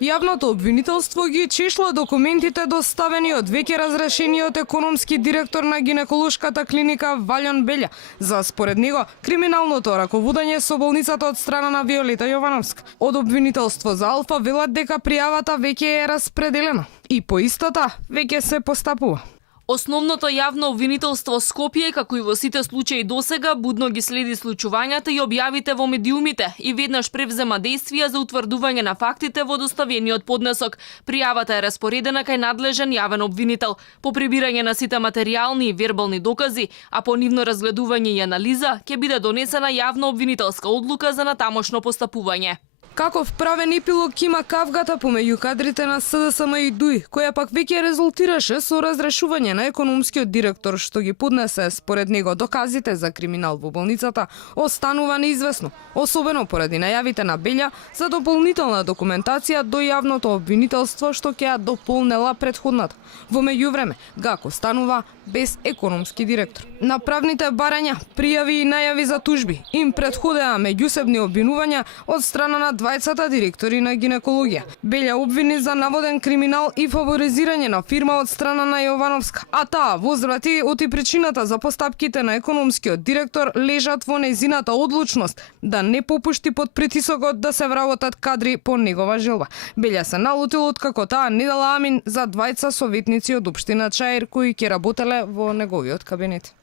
Јавното обвинителство ги чешла документите доставени од веќе разрешениот економски директор на гинеколошката клиника Валјон Белја за според него криминалното раководење со болницата од страна на Виолета Јовановска. Од обвинителство за Алфа велат дека пријавата веќе е распределена и по истата веќе се постапува. Основното јавно обвинителство Скопје, како и во сите случаи досега, будно ги следи случувањата и објавите во медиумите и веднаш превзема действија за утврдување на фактите во доставениот поднесок. Пријавата е распоредена кај надлежен јавен обвинител. По прибирање на сите материјални и вербални докази, а по нивно разгледување и анализа, ќе биде донесена јавно обвинителска одлука за натамошно постапување. Каков правен епилог има кавгата помеѓу кадрите на СДСМ и ДУИ, која пак веќе резултираше со разрешување на економскиот директор, што ги поднесе според него доказите за криминал во болницата, останува неизвестно, особено поради најавите на Белја за дополнителна документација до јавното обвинителство што ќе ја дополнела претходната. Во меѓувреме, ГАК останува без економски директор. На правните барања, пријави и најави за тужби им претходеа меѓусебни обвинувања од страна на двајцата директори на гинекологија. Белја обвини за наводен криминал и фаворизирање на фирма од страна на Јовановска, а таа возврати оти причината за постапките на економскиот директор лежат во нејзината одлучност да не попушти под притисокот да се вработат кадри по негова желба. Белја се налутил откако таа не дала амин за двајца советници од општина Чаир кои ќе работеле во неговиот кабинет.